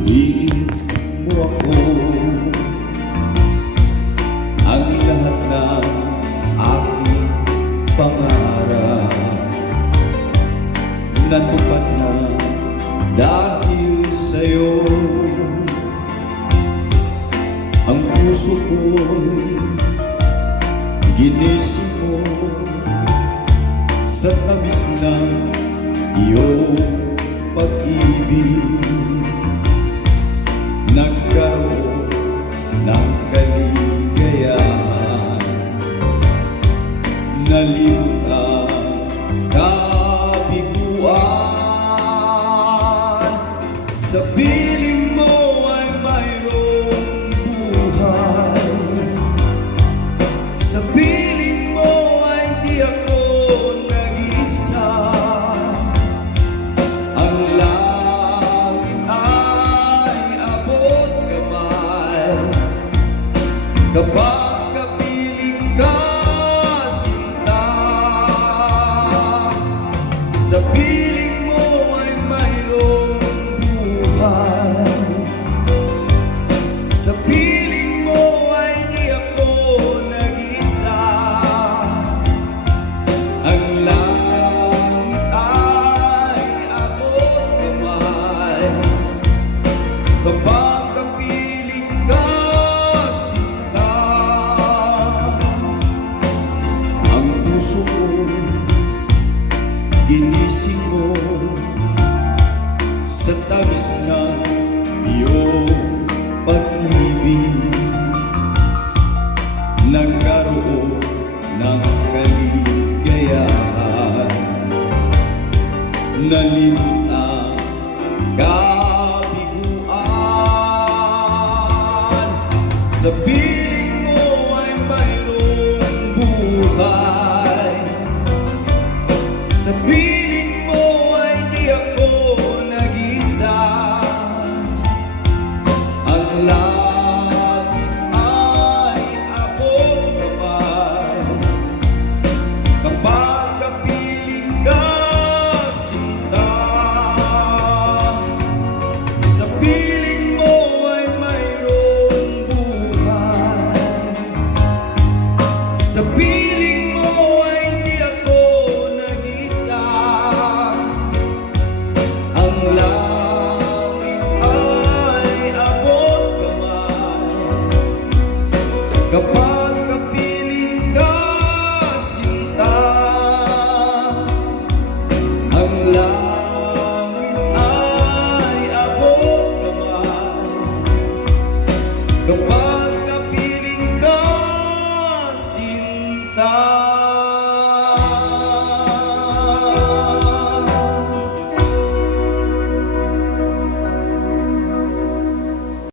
Ibigin mo ako, ang lahat ng aking pangarap natupad na dahil sa'yo. Ang puso ko'y ginising mo sa tamis ng iyong pag-ibig. Nagkaroon ng kaligayahan, nalimot ang kabiguan. Sa piling mo ay mayroong buhay, sa piling mo ay di ako nag-isa. Ang langit ay abot kamay kapag kapiling ka, sinta. Sa piling mo ay mayroong buhay, sa piling mo ay di ako nag-isa. Ang langit ay abot kamay kapag kapiling ka, sinta. Ang puso ko ginising mo sa tamis ng iyong pag-ibig. Nagkaroon ng kaligayahan, nalimot ang kabiguan. Sa piling mo ay mayroong buhay, sa piling mo ay di ako nag-isa. Ang langit ay abot kamay kapag kapiling ka, sinta. Sa piling mo ay mayroong buhay, sa piling mo ay di ako nag-isa. Ang langit ay abot kamay kapag kapiling ka, sinta. Ang langit ay abot kamay kapag kapiling ka, sinta.